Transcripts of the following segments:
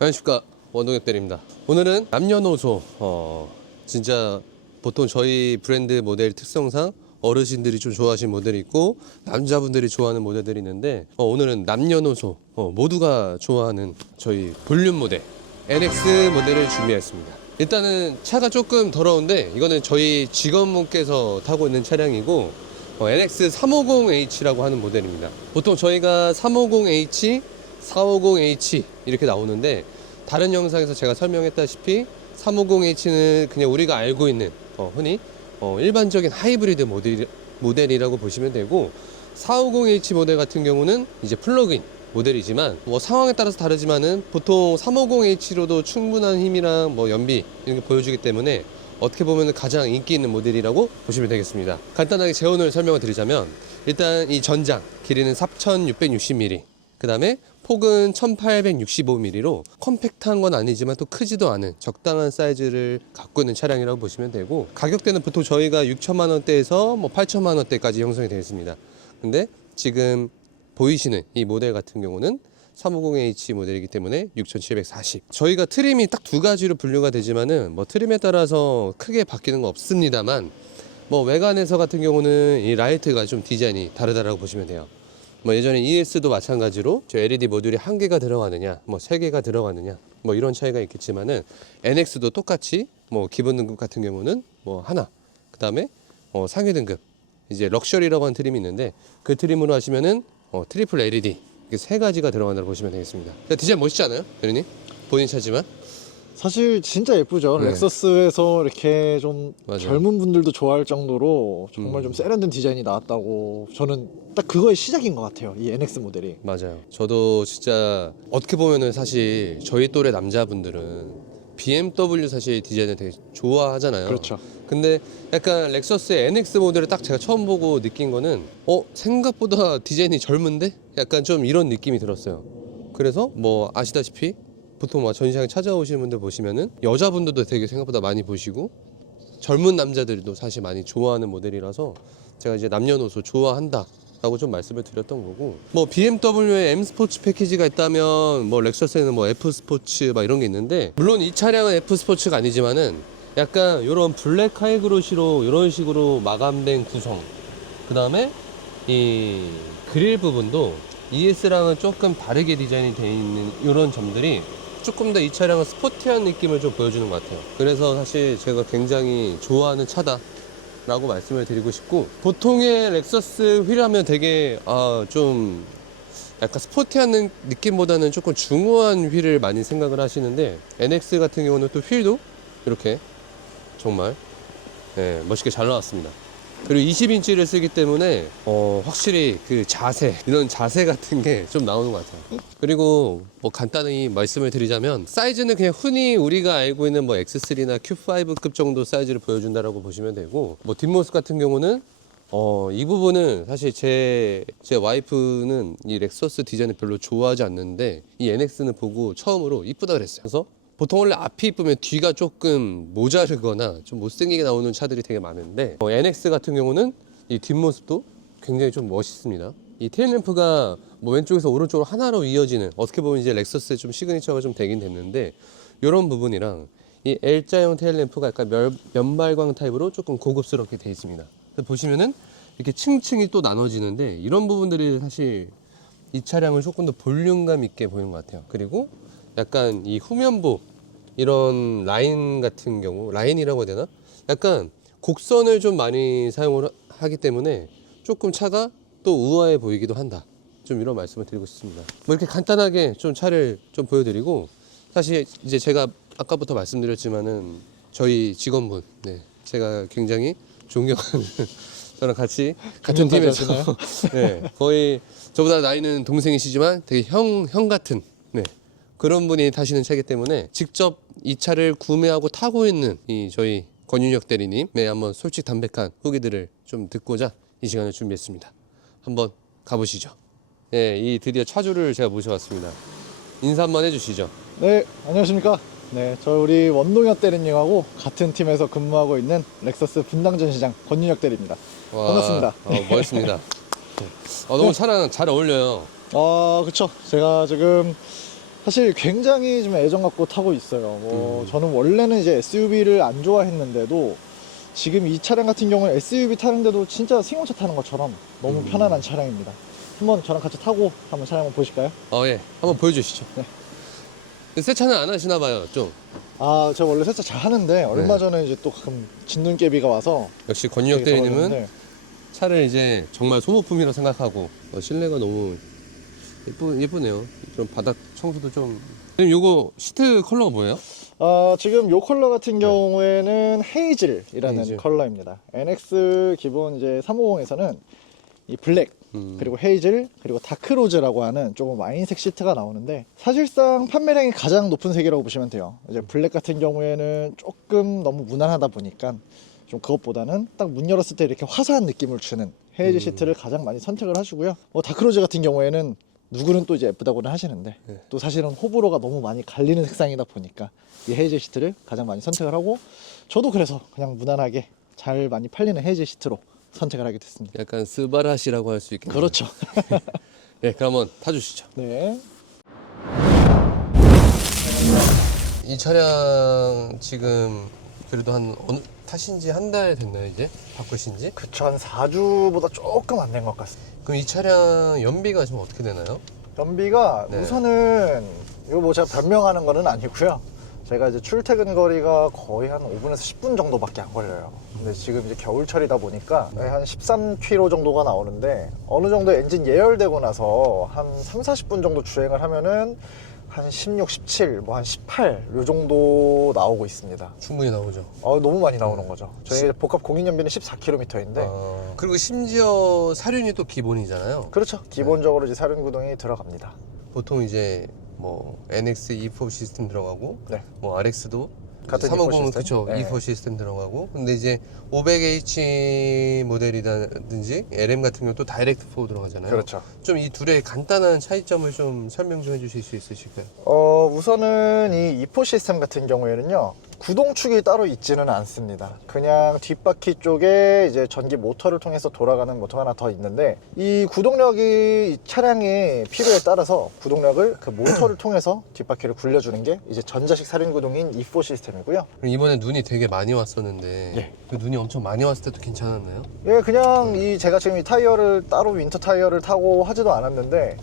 안녕하십니까 원동혁 대리입니다. 오늘은 남녀노소 어 진짜 보통 저희 브랜드 모델 특성상 어르신들이 좀 좋아하시는 모델이 있고 남자분들이 좋아하는 모델들이 있는데 어, 오늘은 남녀노소 어, 모두가 좋아하는 저희 볼륨 모델 NX 모델을 준비했습니다. 일단은 차가 조금 더러운데 이거는 저희 직원분께서 타고 있는 차량이고 어, NX 350H라고 하는 모델입니다. 보통 저희가 350H 450H 이렇게 나오는데 다른 영상에서 제가 설명했다시피 350H는 그냥 우리가 알고 있는 어, 흔히 어, 일반적인 하이브리드 모델, 모델이라고 보시면 되고 450H 모델 같은 경우는 이제 플러그인 모델이지만 뭐 상황에 따라서 다르지만은 보통 350H로도 충분한 힘이랑 뭐 연비 이런 게 보여주기 때문에 어떻게 보면 가장 인기 있는 모델이라고 보시면 되겠습니다. 간단하게 재원을 설명을 드리자면 일단 이 전장 길이는 4,660mm 그 다음에 폭은 1865mm로 컴팩트한 건 아니지만 또 크지도 않은 적당한 사이즈를 갖고 있는 차량이라고 보시면 되고 가격대는 보통 저희가 6천만 원대에서 뭐 8천만 원대까지 형성이 되어 있습니다. 근데 지금 보이시는 이 모델 같은 경우는 350H 모델이기 때문에 6,740. 저희가 트림이 딱 두 가지로 분류가 되지만은 뭐 트림에 따라서 크게 바뀌는 거 없습니다만 뭐 외관에서 같은 경우는 이 라이트가 좀 디자인이 다르다라고 보시면 돼요. 뭐 예전에 ES도 마찬가지로 저 LED 모듈이 한 개가 들어가느냐, 뭐 세 개가 들어가느냐, 뭐 이런 차이가 있겠지만은 NX도 똑같이 뭐 기본 등급 같은 경우는 뭐 하나, 그 다음에 어 상위 등급 이제 럭셔리라고 하는 트림이 있는데 그 트림으로 하시면은 어 트리플 LED 이게 세 가지가 들어간다고 보시면 되겠습니다. 디자인 멋있지 않아요, 대리님? 본인 차지만 사실 진짜 예쁘죠. 네. 렉서스에서 이렇게 좀 맞아요. 젊은 분들도 좋아할 정도로 정말 음. 좀 세련된 디자인이 나왔다고 저는 딱 그거의 시작인 것 같아요. 이 NX 모델이. 맞아요. 저도 진짜 어떻게 보면은 사실 저희 또래 남자분들은 BMW 사실 디자인을 되게 좋아하잖아요. 그렇죠. 근데 약간 렉서스의 NX 모델을 딱 제가 처음 보고 느낀 거는 어 생각보다 디자인이 젊은데 약간 좀 이런 느낌이 들었어요. 그래서 뭐 아시다시피 보통 막 전시장에 찾아오시는 분들 보시면은 여자분들도 되게 생각보다 많이 보시고 젊은 남자들도 사실 많이 좋아하는 모델이라서 제가 이제 남녀노소 좋아한다. 라고 좀 말씀을 드렸던 거고 뭐 BMW의 M 스포츠 패키지가 있다면 뭐 렉서스에는 뭐 F 스포츠 막 이런 게 있는데 물론 이 차량은 F 스포츠가 아니지만은 약간 이런 블랙 하이그로시로 이런 식으로 마감된 구성 그 다음에 이 그릴 부분도 ES랑은 조금 다르게 디자인이 되어 있는 이런 점들이 조금 더 이 차량은 스포티한 느낌을 좀 보여주는 것 같아요 그래서 사실 제가 굉장히 좋아하는 차다 라고 말씀을 드리고 싶고 보통의 렉서스 휠 하면 되게 아 좀 약간 스포티한 느- 느낌보다는 조금 중후한 휠을 많이 생각을 하시는데 NX 같은 경우는 또 휠도 이렇게 정말 예, 멋있게 잘 나왔습니다. 그리고 20인치를 쓰기 때문에 어, 확실히 그 자세 이런 자세 같은 게 좀 나오는 것 같아요. 그리고 뭐 간단히 말씀을 드리자면 사이즈는 그냥 흔히 우리가 알고 있는 뭐 X3나 Q5급 정도 사이즈를 보여준다라고 보시면 되고 뭐 뒷모습 같은 경우는 어, 이 부분은 사실 제, 제 와이프는 이 렉서스 디자인을 별로 좋아하지 않는데 이 NX는 보고 처음으로 이쁘다 그랬어요. 그래서 보통 원래 앞이 이쁘면 뒤가 조금 모자르거나 좀 못생기게 나오는 차들이 되게 많은데 어, NX 같은 경우는 이 뒷모습도 굉장히 좀 멋있습니다. 이 테일램프가 뭐 왼쪽에서 오른쪽으로 하나로 이어지는 어떻게 보면 이제 렉서스의 좀 시그니처가 좀 되긴 됐는데 이런 부분이랑 이 L자형 테일램프가 약간 멸, 면발광 타입으로 조금 고급스럽게 돼 있습니다. 보시면은 이렇게 층층이 또 나눠지는데 이런 부분들이 사실 이 차량을 조금 더 볼륨감 있게 보이는 것 같아요. 그리고 약간 이 후면부 이런 라인 같은 경우 라인이라고 해야 되나? 약간 곡선을 좀 많이 사용을 하- 하기 때문에 조금 차가 또 우아해 보이기도 한다. 좀 이런 말씀을 드리고 싶습니다. 뭐 이렇게 간단하게 좀 차를 좀 보여드리고 사실 이제 제가 아까부터 말씀드렸지만은 저희 직원분, 네, 제가 굉장히 존경하는 저랑 같이 같은 팀에서 네, 거의 저보다 나이는 동생이시지만 되게 형, 형 같은 네, 그런 분이 타시는 차이기 때문에 직접 이 차를 구매하고 타고 있는 이 저희 권윤혁 대리님 네, 한번 솔직 담백한 후기들을 좀 듣고자 이 시간을 준비했습니다. 한번 가보시죠. 네, 이 드디어 차주를 제가 모셔왔습니다. 인사 한번 해주시죠. 네, 안녕하십니까. 네, 저 우리 원동혁 대리님하고 같은 팀에서 근무하고 있는 렉서스 분당 전 시장 권윤혁 대리입니다. 와, 반갑습니다. 어, 멋있습니다. 네. 어, 너무 차랑 잘 어울려요. 아, 그쵸. 제가 지금 사실 굉장히 좀 애정 갖고 타고 있어요. 뭐 음. 저는 원래는 이제 SUV를 안 좋아했는데도 지금 이 차량 같은 경우는 SUV 타는데도 진짜 승용차 타는 것처럼 너무 음. 편안한 차량입니다. 한번 저랑 같이 타고 한번 차량 한번 보실까요? 어, 예. 한번 보여주시죠. 네. 세차는 안 하시나 봐요, 좀. 아, 제가 원래 세차 잘 하는데 얼마 네. 전에 이제 또 가끔 진눈깨비가 와서 역시 권유혁 되게 대리님은 더웠는데 차를 이제 정말 소모품이라 생각하고 어, 실내가 너무 예쁘, 예쁘네요. 좀 바닥 청소도 좀. 지금 요거 시트 컬러가 뭐예요? 아, 지금 요 컬러 같은 경우에는 헤이즐이라는 네. 헤이즐. 컬러입니다. NX 기본 이제 350에서는 이 블랙 음. 그리고 헤이즐 그리고 다크로즈라고 하는 조금 와인색 시트가 나오는데 사실상 판매량이 가장 높은 색이라고 보시면 돼요. 이제 블랙 같은 경우에는 조금 너무 무난하다 보니까 좀 그것보다는 딱 문 열었을 때 이렇게 화사한 느낌을 주는 헤이즐 음. 시트를 가장 많이 선택을 하시고요. 뭐 다크로즈 같은 경우에는 누구는 또 이제 예쁘다고는 하시는데 네. 또 사실은 호불호가 너무 많이 갈리는 색상이다 보니까 이 헤이즐 시트를 가장 많이 선택을 하고 저도 그래서 그냥 무난하게 잘 많이 팔리는 헤이즐 시트로 선택을 하게 됐습니다. 약간 스바라시라고 할 수 있겠네요. 그렇죠. 예, 그럼 한번 타주시죠. 네. 이 차량 지금 그래도 한 어느 타신 지 한 달 됐나요, 이제? 바꾸신 지? 그쵸 한 4주보다 조금 안 된 것 같습니다 그럼 이 차량 연비가 지금 어떻게 되나요? 연비가 네. 우선은 이거 뭐 제가 변명하는 거는 아니고요 제가 이제 출퇴근 거리가 거의 한 5분에서 10분 정도밖에 안 걸려요 근데 지금 이제 겨울철이다 보니까 네. 한 13km 정도가 나오는데 어느 정도 엔진 예열되고 나서 한 3, 40분 정도 주행을 하면은 한 16, 17, 뭐 한 18, 요 정도 나오고 있습니다. 충분히 나오죠. 어, 너무 많이 나오는 거죠. 저희 복합 공인 연비는 14km인데, 아, 그리고 심지어 사륜이 또 기본이잖아요. 그렇죠. 기본적으로 이제 사륜 구동이 들어갑니다. 보통 이제 뭐 NX E4 시스템 들어가고 네. 뭐 RX도 같은 350 E4 그쵸? 네. E4 시스템 들어가고 근데 이제 500H 모델이라든지 LM 같은 경우 또 다이렉트 4 들어가잖아요. 그렇죠. 좀 이 둘의 간단한 차이점을 좀 설명 좀 해주실 수 있으실까요? 어, 우선은 이 E4 시스템 같은 경우에는요. 구동축이 따로 있지는 않습니다. 그냥 뒷바퀴 쪽에 이제 전기 모터를 통해서 돌아가는 모터가 하나 더 있는데 이 구동력이 이 차량의 필요에 따라서 구동력을 그 모터를 통해서 뒷바퀴를 굴려주는 게 이제 전자식 사륜 구동인 E4 시스템이고요. 그럼 이번에 눈이 되게 많이 왔었는데 예. 그 눈이 엄청 많이 왔을 때도 괜찮았나요? 예, 그냥 이 제가 지금 이 타이어를 따로 윈터 타이어를 타고 하지도 않았는데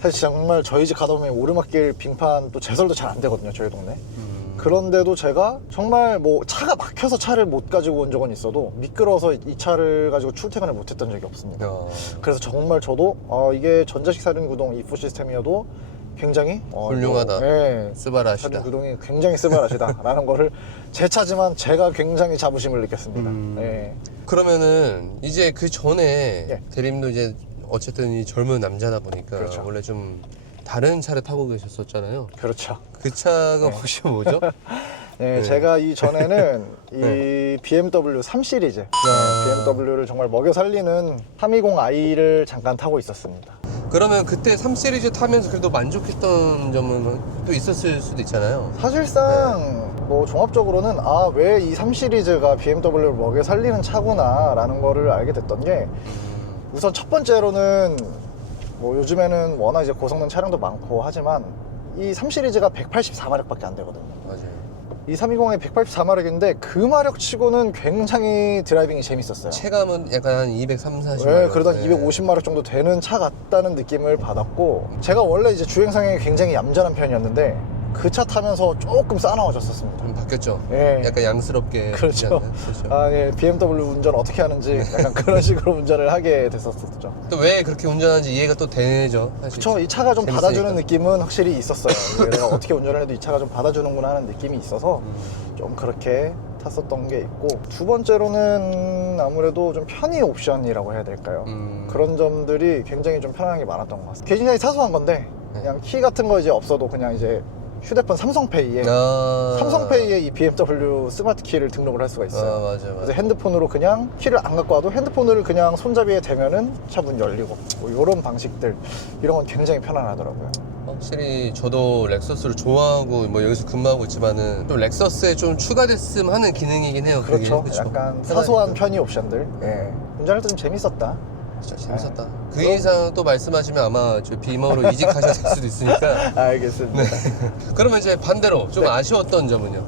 사실 정말 저희 집 가다 보면 오르막길 빙판 또 제설도 잘 안 되거든요, 저희 동네. 음. 그런데도 제가 정말 뭐 차가 막혀서 차를 못 가지고 온 적은 있어도 미끄러워서 이 차를 가지고 출퇴근을 못 했던 적이 없습니다. 야, 그래서 정말 저도 어, 이게 전자식 사륜 구동 이프 시스템이어도 굉장히 어, 훌륭하다. 이거, 예, 사륜 스바라시다. 구동이 굉장히 스바라시다라는 거를 제 차지만 제가 굉장히 자부심을 느꼈습니다. 음. 예. 그러면은 이제 그 전에 예. 대림도 이제 어쨌든 이 젊은 남자다 보니까 그렇죠. 원래 좀 다른 차를 타고 계셨었잖아요. 그렇죠. 그 차가 네. 혹시 뭐죠? 네, 네. 제가 이 전에는 이 네. BMW 3 시리즈 야. BMW를 정말 먹여 살리는 320i를 잠깐 타고 있었습니다. 그러면 그때 3 시리즈 타면서 그래도 만족했던 점은 또 있었을 수도 있잖아요. 사실상 뭐 종합적으로는 아 왜 이 3 시리즈가 BMW를 먹여 살리는 차구나라는 거를 알게 됐던 게 우선 첫 번째로는 뭐 요즘에는 워낙 이제 고성능 차량도 많고 하지만 이 3 시리즈가 184마력밖에 안 되거든요. 맞아요. 이 320이 184마력인데 그 마력 치고는 굉장히 드라이빙이 재밌었어요. 체감은 약간 한 230, 40. 네, 그러다 250마력 정도 되는 차 같다는 느낌을 받았고 제가 원래 이제 주행 성향이 굉장히 얌전한 편이었는데 그 차 타면서 조금 싸나워졌었습니다. 좀 바뀌었죠. 예. 약간 양스럽게. 그렇죠. 않나요? 그렇죠. 아, 예, BMW 운전 어떻게 하는지 약간 그런 식으로 운전을 하게 됐었었죠. 또 왜 그렇게 운전하는지 이해가 또 되죠. 사실. 그쵸, 이 차가 좀 재밌으니까. 받아주는 느낌은 확실히 있었어요. 이게 내가 어떻게 운전을 해도 이 차가 좀 받아주는구나 하는 느낌이 있어서 음. 좀 그렇게 탔었던 게 있고 두 번째로는 아무래도 좀 편의 옵션이라고 해야 될까요? 음. 그런 점들이 굉장히 좀 편안한 게 많았던 것 같습니다. 굉장히 사소한 건데 네. 그냥 키 같은 거 이제 없어도 그냥 이제 휴대폰 삼성페이에 아. 삼성페이에 이 BMW 스마트 키를 등록을 할 수가 있어요. 아, 맞아, 맞아. 그래서 핸드폰으로 그냥 키를 안 갖고 와도 핸드폰을 그냥 손잡이에 대면은 차 문 열리고 뭐 이런 방식들 이런 건 굉장히 편안하더라고요. 확실히 저도 렉서스를 좋아하고 뭐 여기서 근무하고 있지만은 좀 렉서스에 좀 추가됐음 하는 기능이긴 해요. 그게. 그렇죠. 약간. 사소한 편의 옵션들. 예. 운전할 때 좀 재밌었다. 진짜 재밌었다. 그 이상 또 말씀하시면 아마 저 비머로 이직하셨을 수도 있으니까. 알겠습니다. 그러면 이제 반대로 좀 네. 아쉬웠던 점은요?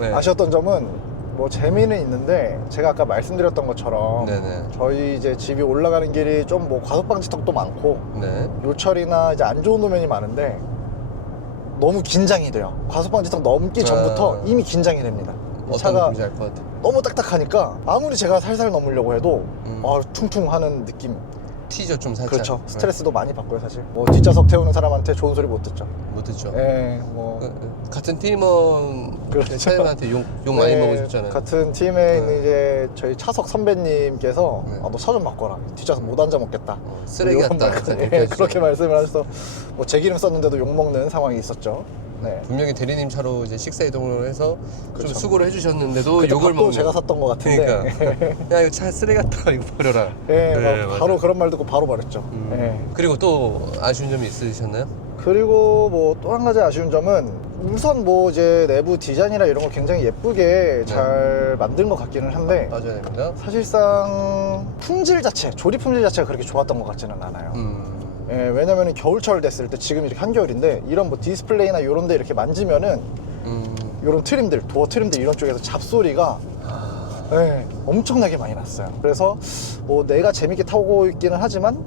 네. 아쉬웠던 점은 뭐 재미는 있는데 제가 아까 말씀드렸던 것처럼 네네. 저희 이제 집이 올라가는 길이 좀 뭐 과속방지턱도 많고 네. 요철이나 이제 안 좋은路면이 많은데 너무 긴장이 돼요. 과속방지턱 넘기 전부터 아. 이미 긴장이 됩니다. 이 어떤 차가 느낌인지 알 것 같아. 너무 딱딱하니까 아무리 제가 살살 넘으려고 해도 음. 아, 퉁퉁 하는 느낌. 티죠 좀 살짝. 그렇죠. 스트레스도 많이 받고요, 사실. 뭐 뒷좌석 태우는 사람한테 좋은 소리 못 듣죠. 네, 못 듣죠. 예, 뭐 그, 그, 같은 팀원 그렇죠. 차장한테 욕, 욕 많이 네, 먹으셨잖아요. 같은 팀에 네. 있는 이제 저희 차석 선배님께서 네. 아, 너 차 좀 바꿔라. 뒷좌석 못 앉아 먹겠다. 어, 쓰레기 같다. 예. 그렇게 말씀을 하셔서 뭐 제 기름 썼는데도 욕 먹는 상황이 있었죠. 네. 분명히 대리님 차로 이제 식사 이동을 해서 그렇죠. 좀 수고를 해주셨는데도 그때 욕을 밥도 먹는. 제가 샀던 것 같은데. 그러니까 야 이거 차 쓰레기 같다 이거 버려라. 예, 네, 바- 바로 맞아요. 그런 말 듣고 바로 말했죠. 음. 예. 그리고 또 아쉬운 점이 있으셨나요? 그리고 뭐 또 한 가지 아쉬운 점은 우선 뭐 이제 내부 디자인이나 이런 거 굉장히 예쁘게 잘 만든 것 같기는 한데 빠져야 됩니다. 사실상 품질 자체, 조립 품질 자체가 그렇게 좋았던 것 같지는 않아요. 음. 예, 왜냐면 겨울철 됐을 때 지금 이렇게 한겨울인데 이런 뭐 디스플레이나 이런 데 이렇게 만지면은 음. 이런 트림들, 도어 트림들 이런 쪽에서 잡소리가 예, 엄청나게 많이 났어요. 그래서 뭐 내가 재밌게 타고 있기는 하지만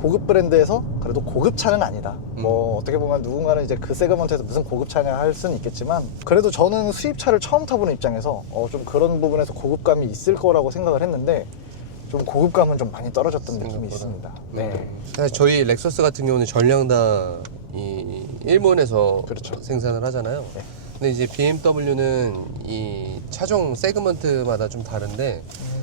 고급 브랜드에서 그래도 고급 차는 아니다. 음. 뭐 어떻게 보면 누군가는 이제 그 세그먼트에서 무슨 고급 차냐 할 수는 있겠지만 그래도 저는 수입차를 처음 타보는 입장에서 어, 좀 그런 부분에서 고급감이 있을 거라고 생각을 했는데 좀 고급감은 좀 많이 떨어졌던 느낌이 생각보다. 있습니다. 네. 네. 사실 저희 렉서스 같은 경우는 전량 다이 일본에서 그렇죠. 생산을 하잖아요. 네. 근데 이제 BMW는 이 차종 세그먼트마다 좀 다른데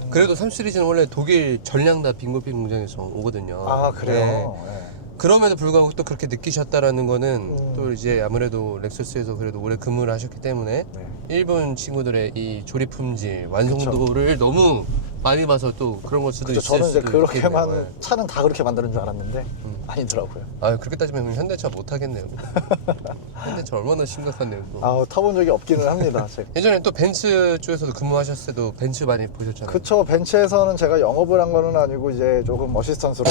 그래도 3 시리즈는 원래 독일 전량 다 빙고피 공장에서 오거든요. 아 네. 그래요. 네. 그럼에도 불구하고 또 그렇게 느끼셨다라는 거는 음. 또 이제 아무래도 렉서스에서 그래도 오래 근무를 하셨기 때문에 네. 일본 친구들의 이 조립 품질, 완성도를 너무 많이 봐서 또 그런 걸 수도 그렇죠. 있을 저는 이제 수도 그렇게만 있겠네요. 네. 차는 다 그렇게 만드는 줄 알았는데 음. 아니더라고요. 아 그렇게 따지면 현대차 못 하겠네요. 현대차 얼마나 심각한데요. 그거. 아 타본 적이 없기는 합니다. 제가. 예전에 또 벤츠 쪽에서도 근무하셨을 때도 벤츠 많이 보셨잖아요. 그쵸 벤츠에서는 제가 영업을 한 거는 아니고 이제 조금 어시스턴트로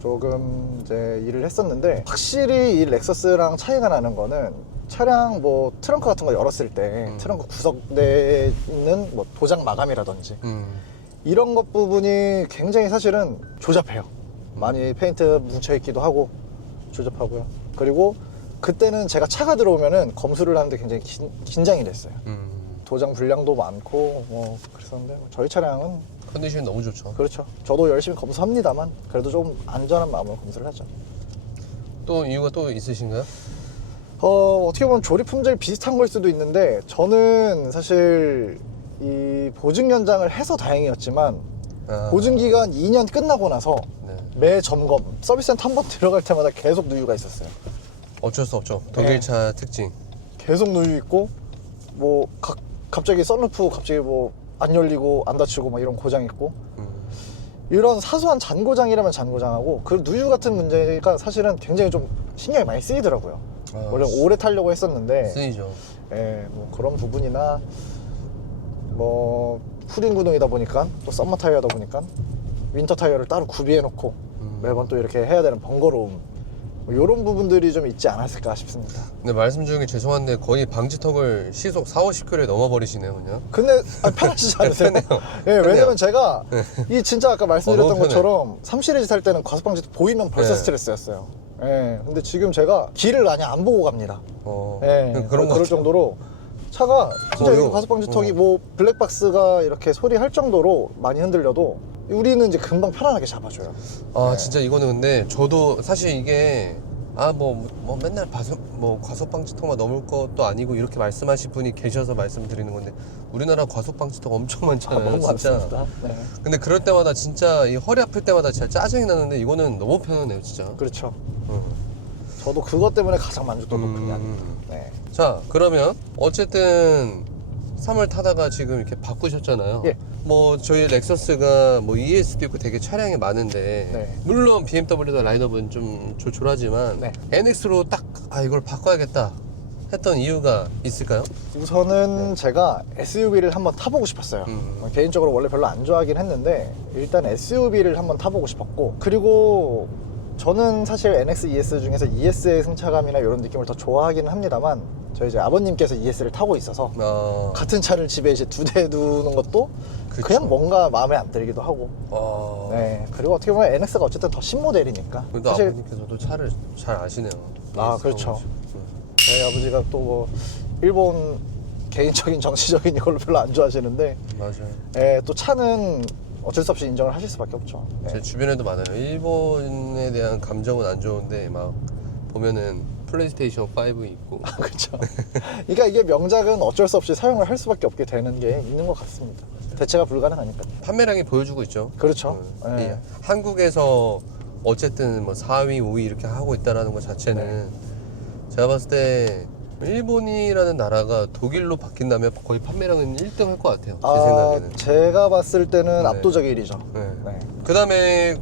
조금 이제 일을 했었는데 확실히 이 렉서스랑 차이가 나는 거는 차량 뭐 트렁크 같은 거 열었을 때 음. 트렁크 구석대에 있는 뭐 도장 마감이라든지 음. 이런 것 부분이 굉장히 사실은 조잡해요. 많이 페인트 뭉쳐 있기도 하고 조잡하고요. 그리고 그때는 제가 차가 들어오면은 검수를 하는데 굉장히 긴, 긴장이 됐어요. 음. 도장 불량도 많고 뭐 그랬었는데 저희 차량은 컨디션이 너무 좋죠. 그렇죠. 저도 열심히 검수합니다만 그래도 좀 안전한 마음으로 검수를 하죠. 또 이유가 또 있으신가요? 어, 어떻게 보면 조립 품질 비슷한 걸 수도 있는데 저는 사실 이 보증 연장을 해서 다행이었지만 아, 보증 기간 2년 끝나고 나서 네. 매 점검 서비스 센터 한 번 들어갈 때마다 계속 누유가 있었어요. 어쩔 수 없죠. 네. 독일 차 특징. 계속 누유 있고 뭐 각- 갑자기 썬루프 갑자기 뭐 안 열리고 안 닫히고 막 이런 고장 있고 음. 이런 사소한 잔고장이라면 잔고장하고 그 누유 같은 문제가 사실은 굉장히 좀 신경이 많이 쓰이더라고요. 아, 원래 오래 타려고 했었는데 쓰이죠. 예, 뭐 그런 부분이나 뭐 후륜 구동이다 보니까 또 썸머 타이어다 보니까 윈터 타이어를 따로 구비해 놓고 음. 매번 또 이렇게 해야 되는 번거로움 뭐 이런 부분들이 좀 있지 않았을까 싶습니다. 근데 말씀 중에 죄송한데 거의 방지턱을 시속 4, 50km에 넘어버리시네요, 그냥. 근데 아, 편하시지 않으세요? 편해요. 예, 왜냐면 제가 이 진짜 아까 어, 말씀드렸던 너무 편해. 것처럼 3 시리즈 탈 때는 과속 방지 보이면 벌써 네. 스트레스였어요. 예, 근데 지금 제가 길을 아니 안 보고 갑니다. 어, 예, 그런 그럴 같아요. 정도로 차가 진짜 어, 여기 이거, 과속방지턱이 어. 뭐 블랙박스가 이렇게 소리할 정도로 많이 흔들려도 우리는 이제 금방 편안하게 잡아줘요. 아 네. 진짜 이거는 근데 저도 사실 이게 아뭐뭐 맨날 과속 뭐 과속 방지턱만 넘을 것도 아니고 이렇게 말씀하실 분이 계셔서 말씀드리는 건데 우리나라 과속 방지턱 엄청 아, 많잖아요, 너무 진짜. 네. 근데 그럴 때마다 진짜 이 허리 아플 때마다 진짜 짜증이 나는데 이거는 너무 편하네요, 진짜. 그렇죠. 어. 저도 그것 때문에 가장 만족도 높은 게 음. 아닙니다. 네. 자 그러면 어쨌든 3을 타다가 지금 이렇게 바꾸셨잖아요. 예. 뭐 저희 렉서스가 뭐 ES도 있고 되게 차량이 많은데 네. 물론 BMW도 라인업은 좀 조촐하지만 네. NX로 딱 아 이걸 바꿔야겠다 했던 이유가 있을까요? 우선은 제가 SUV를 한번 타보고 싶었어요. 음. 어, 개인적으로 원래 별로 안 좋아하긴 했는데 일단 SUV를 한번 타보고 싶었고 그리고 저는 사실 NX ES 중에서 ES의 승차감이나 이런 느낌을 더 좋아하기는 합니다만 저희 이제 아버님께서 ES를 타고 있어서 아, 같은 차를 집에 이제 두 대 두는 것도 그쵸. 그냥 뭔가 마음에 안 들기도 하고 아, 네 그리고 어떻게 보면 NX가 어쨌든 더 신모델이니까 그래도 사실 아버님께서도 차를 잘 아시네요. 아, 그렇죠. 타고 저희 아버지가 또 뭐 일본 개인적인 정치적인 이걸로 별로 안 좋아하시는데. 맞아요. 예, 또 차는 어쩔 수 없이 인정을 하실 수밖에 없죠. 예. 제 주변에도 많아요. 일본에 대한 감정은 안 좋은데 막 보면은 플레이스테이션 5 있고 그렇죠. 그러니까 이게 명작은 어쩔 수 없이 사용을 할 수밖에 없게 되는 게 있는 것 같습니다. 대체가 불가능하니까. 판매량이 보여주고 있죠. 그렇죠. 음, 예. 이 한국에서 어쨌든 뭐 4위, 5위 이렇게 하고 있다라는 것 자체는 네. 제가 봤을 때 일본이라는 나라가 독일로 바뀐다면 거의 판매량은 1등 할 것 같아요. 제 아, 생각에는. 제가 봤을 때는 네. 압도적 1위죠. 네. 네. 그 다음에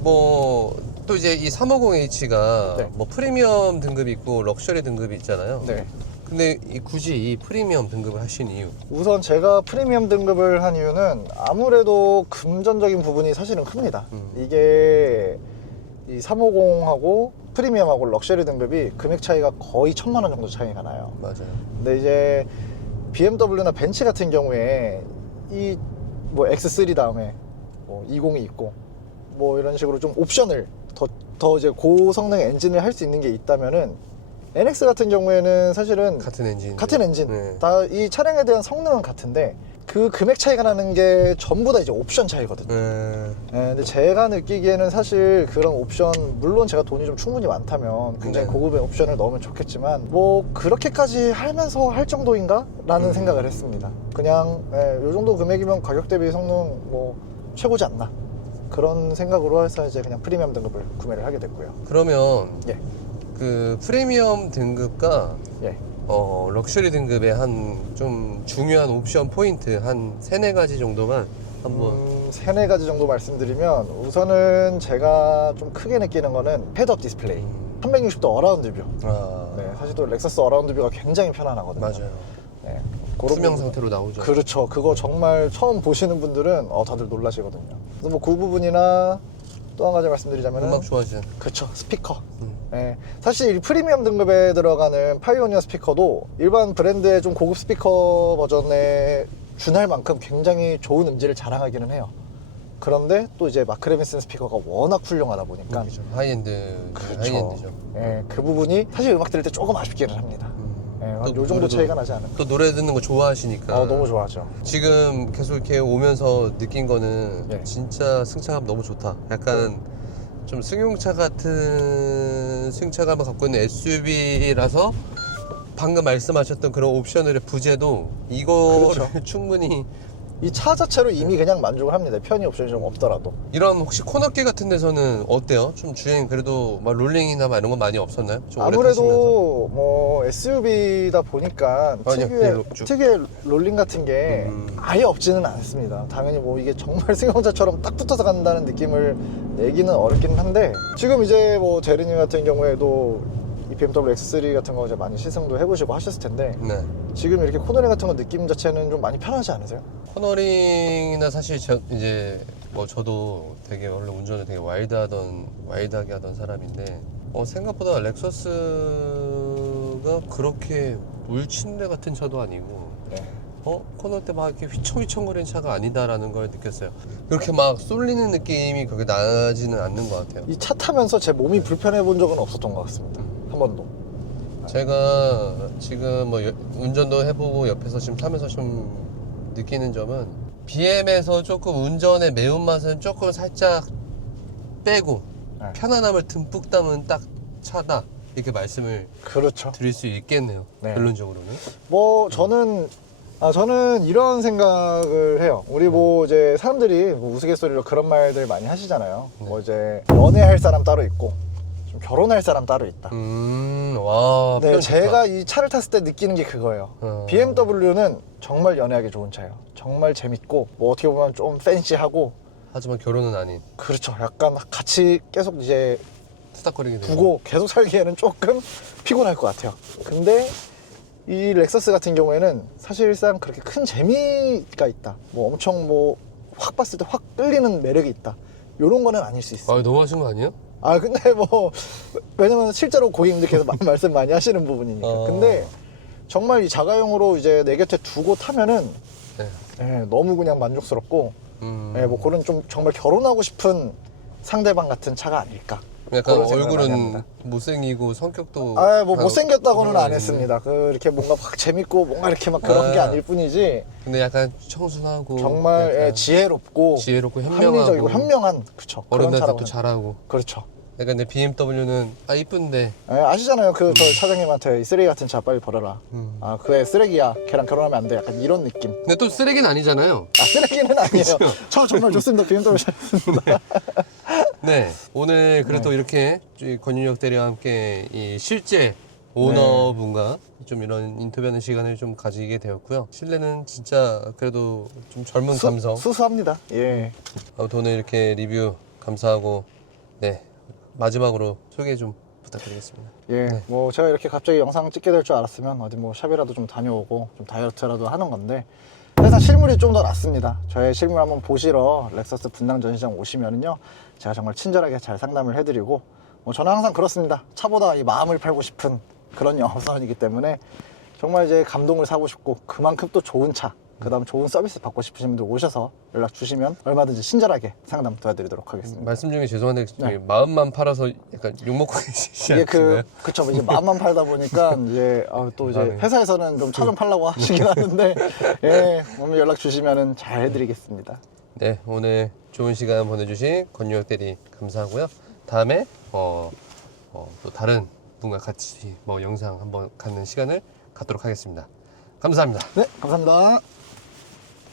뭐 또 이제 이 350H가 네. 뭐 프리미엄 등급이 있고 럭셔리 등급이 있잖아요. 네. 근데 이 굳이 이 프리미엄 등급을 하신 이유? 우선 제가 프리미엄 등급을 한 이유는 아무래도 금전적인 부분이 사실은 큽니다. 음. 이게 이 350하고 프리미엄하고 럭셔리 등급이 금액 차이가 거의 천만 원 정도 차이가 나요. 맞아요. 근데 이제 BMW나 벤츠 같은 경우에 이 뭐 X3 다음에 뭐 20이 있고 뭐 이런 식으로 좀 옵션을 더, 더 이제 고성능 엔진을 할 수 있는 게 있다면은 NX 같은 경우에는 사실은 같은 엔진. 같은 엔진 네. 다 이 차량에 대한 성능은 같은데 그 금액 차이가 나는 게 전부 다 이제 옵션 차이거든요. 네. 네, 근데 제가 느끼기에는 사실 그런 옵션 물론 제가 돈이 좀 충분히 많다면 굉장히 네. 고급의 옵션을 넣으면 좋겠지만 뭐 그렇게까지 하면서 할 정도인가? 라는 음. 생각을 했습니다 그냥 예, 요 정도 금액이면 가격 대비 성능 뭐 최고지 않나 그런 생각으로 해서 이제 그냥 프리미엄 등급을 구매를 하게 됐고요 그러면 예, 그 프리미엄 등급과 예. 어, 럭셔리 등급의 한 좀 중요한 옵션 포인트 한 세네 가지 정도만 한번 음, 세네 가지 정도 말씀드리면 우선은 제가 좀 크게 느끼는 거는 헤드업 디스플레이 360도 어라운드 뷰 아 네, 사실 또 렉서스 어라운드 뷰가 굉장히 편안하거든요 맞아요. 네, 그런 투명 부분- 상태로 나오죠. 그렇죠. 그거 정말 처음 보시는 분들은 어, 다들 놀라시거든요. 그래서 뭐그 부분이나 또 한 가지 말씀드리자면 음악 좋아하시는. 그렇죠. 스피커. 음. 네, 사실 이 프리미엄 등급에 들어가는 파이오니어 스피커도 일반 브랜드의 좀 고급 스피커 버전에 준할 만큼 굉장히 좋은 음질을 자랑하기는 해요. 그런데 또 이제 마크 레빈슨 스피커가 워낙 훌륭하다 보니까 그렇죠. 하이엔드 그렇죠. 하이엔드죠. 예, 그 부분이 사실 음악 들을 때 조금 아쉽기는 합니다. 음. 예, 한 요 정도 차이가 나지 않을까. 또 노래 듣는 거 좋아하시니까. 아, 너무 좋아하죠. 지금 계속 이렇게 오면서 느낀 거는 네. 진짜 승차감 너무 좋다. 약간 좀 승용차 같은 승차감을 갖고 있는 SUV라서 방금 말씀하셨던 그런 옵션들의 부재도 이거를 그렇죠. 충분히 이 차 자체로 이미 그냥 만족을 합니다. 편의 옵션이 좀 없더라도. 이런 혹시 코너길 같은 데서는 어때요? 좀 주행 그래도 막 롤링이나 막 이런 건 많이 없었나요? 좀 오래. 아무래도 뭐 SUV다 보니까 아니요, 특유의, 네, 쭉. 특유의 롤링 같은 게 음. 아예 없지는 않습니다. 당연히 뭐 이게 정말 승용차처럼 딱 붙어서 간다는 느낌을 내기는 어렵긴 한데 지금 이제 뭐 제르님 같은 경우에도 이 BMW X3 같은 거 이제 많이 시승도 해보시고 하셨을 텐데 네. 지금 이렇게 코너링 같은 거 느낌 자체는 좀 많이 편하지 않으세요? 코너링이나 사실 저, 이제 뭐 저도 되게 원래 운전을 되게 와일드하던 와일드하게 하던 사람인데 어, 생각보다 렉서스가 그렇게 물침대 같은 차도 아니고 네. 어 코너 때 막 이렇게 휘청휘청거리는 차가 아니다라는 걸 느꼈어요. 그렇게 막 쏠리는 느낌이 그렇게 나지는 않는 것 같아요. 이 차 타면서 제 몸이 불편해 본 적은 없었던 것 같습니다. 한 번도. 제가 지금 뭐 여- 운전도 해보고 옆에서 지금 타면서 좀 느끼는 점은 BM에서 조금 운전의 매운맛은 조금 살짝 빼고 네. 편안함을 듬뿍 담은 딱 차다 이렇게 말씀을 그렇죠. 드릴 수 있겠네요 네. 결론적으로는 뭐 저는 아 저는 이런 생각을 해요. 우리 뭐 이제 사람들이 뭐 우스갯소리로 그런 말들 많이 하시잖아요. 네. 뭐 이제 연애할 사람 따로 있고 좀 결혼할 사람 따로 있다. 음 와 네, 제가 이 차를 탔을 때 느끼는 게 그거예요. 어. BMW는 정말 연애하기 좋은 차예요. 정말 재밌고 뭐 어떻게 보면 좀 팬시하고 하지만 결혼은 아닌 그렇죠. 약간 같이 계속 이제 투닥거리게 되고 두고 계속 살기에는 조금 피곤할 것 같아요. 근데 이 렉서스 같은 경우에는 사실상 그렇게 큰 재미가 있다. 뭐 엄청 뭐 확 봤을 때 확 끌리는 매력이 있다. 요런 거는 아닐 수 있어요. 아 너무 하신 거 아니에요? 아 근데 뭐 왜냐면 실제로 고객님들께서 마- 말씀 많이 하시는 부분이니까. 어. 근데 정말 이 자가용으로 이제 내 곁에 두고 타면은 네. 예, 너무 그냥 만족스럽고 음. 예, 뭐 그런 좀 정말 결혼하고 싶은 상대방 같은 차가 아닐까. 약간 얼굴은. 못생기고 성격도 아, 뭐다 못생겼다고는 안 그런 했습니다. 그 이렇게 뭔가 확 재밌고 뭔가 이렇게 막 그런 아. 게 아닐 뿐이지 근데 약간 청순하고 정말 약간 예, 지혜롭고 지혜롭고 현명하고 합리적이고 현명한 그쵸 그런 어른들한테 차라고 또 생각- 잘하고 그렇죠. 약간 내 BMW는 아 이쁜데 예, 아시잖아요. 그저 차장님한테 이 쓰레기 같은 차 빨리 버려라. 음. 아 그애 쓰레기야. 걔랑 결혼하면 안 돼. 약간 이런 느낌. 근데 또 쓰레기는 아니잖아요 아 쓰레기는 아니에요. 저 정말 좋습니다. BMW 좋습니다. 네. 오늘 그래도 이렇게 이 권윤혁 대리와 함께 이 실제 오너분과 좀 이런 인터뷰하는 시간을 좀 가지게 되었고요. 실내는 진짜 그래도 좀 젊은 감성. 수, 수수합니다. 예. 아무튼 오늘 이렇게 리뷰 감사하고 네. 마지막으로 소개 좀 부탁드리겠습니다. 예, 네. 뭐 제가 이렇게 갑자기 영상 찍게 될 줄 알았으면 어디 뭐 샵이라도 좀 다녀오고 좀 다이어트라도 하는 건데 세상 실물이 좀 더 낫습니다. 저의 실물 한번 보시러 렉서스 분당 전시장 오시면은요, 제가 정말 친절하게 잘 상담을 해드리고, 뭐 저는 항상 그렇습니다. 차보다 이 마음을 팔고 싶은 그런 영업사원이기 때문에 정말 이제 감동을 사고 싶고 그만큼 또 좋은 차, 그 다음 좋은 서비스 받고 싶으신 분들 오셔서 연락 주시면 얼마든지 친절하게 상담 도와드리도록 하겠습니다. 말씀 중에 죄송한데 저기 네. 마음만 팔아서 약간 욕먹고 계시지 이게 않으신가요? 그 그쵸 이제 마음만 팔다 보니까 이제 아, 또 이제 아, 네. 회사에서는 좀 차 좀 팔라고 하시긴 하는데 예 오늘 연락 주시면은 잘 해드리겠습니다. 네, 오늘 좋은 시간 보내주신 권유혁 대리 감사하고요. 다음에 어, 어, 또 다른 분과 같이 뭐 영상 한번 갖는 시간을 갖도록 하겠습니다. 감사합니다. 네 감사합니다.